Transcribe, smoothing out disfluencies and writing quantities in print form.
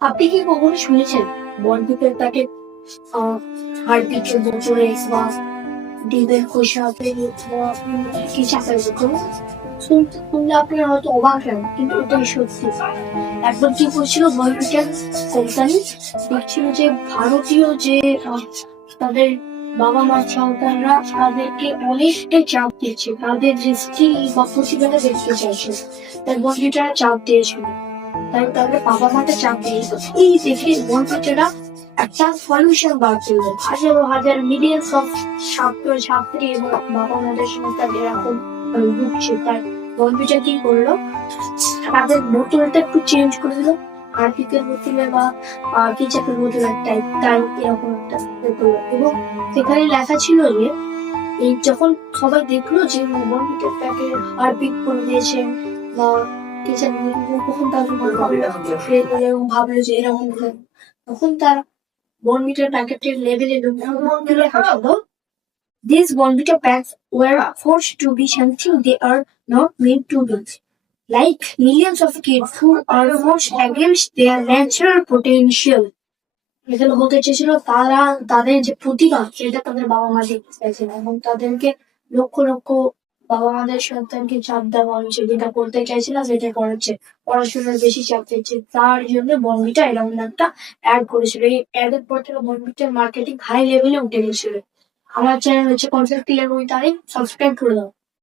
আপনি কি কখনো শুনেছেন বনবিটের প্যাকেট হারপিকের বোতলে বা ডিমের খোসা কি চাপের বোতল শুনলে আপনারা হয়তো অবাক হন, কিন্তু এটাই সত্যি। একবার কি করছিল বনবিটের কোম্পানি, দেখছিল যে ভারতীয় যে তাদের বাবা মার সন্তানরা তাদেরকে অনেকটা চাপ দিচ্ছে, তাদের যে স্কিল বা প্রতিভাটা দেখতে চাইছে, তাই বনবিটারা চাপ দিয়েছিল। তাই তাদের বাবা মাকে চাপ দিয়েছিল। এই দেখে বনবিটারা একটা সলিউশন বার করলো। হাজার হাজার মিলিয়ন্স অফ ছাত্রছাত্রী এবং বাবা মাদের সঙ্গে তাদের এরকম ভুগছে, তাই বনবিটা কি করলো, তাদের বোতলটা একটু চেঞ্জ করে দিল, আর্টিকেল বোতলে বা কেচাপের বোতলের টাইপ তাই এরকম একটা করলো। এবং সেখানে লেখা ছিল যে এই যখন সবাই দেখলো যে বনবিটার প্যাকেট হারপিক করে দিয়েছে বা কেচাপ, তখন তাদের ভাবলো যে এরকম হবে। তখন তারা বনবিটার প্যাকেটের লেবেলে লেখা ছিল, these Bonvita packs were forced to be something they are not meant to be. Like millions of kids who are forced against their natural potential. এখানে বলতে চেয়েছিল তারা তাদের যে প্রতিভা সেটা তাদের বাবা মা দেখতে চাইছে না, এবং তাদেরকে লক্ষ লক্ষ বাবা মাদের সন্তানকে চাপ দেওয়া হয়েছে, যেটা করতে চাইছে না সেটা করাচ্ছে, পড়াশোনার বেশি চাপ দিচ্ছে। তার জন্য বনবিটা এরকম একটা অ্যাড করেছিল। এই অ্যাডের পর থেকে বনবিটার মার্কেটিং হাই লেভেলে উঠে গেছিল। আমার চ্যানেল হচ্ছে concept clear with Arif, subscribe করে দাও।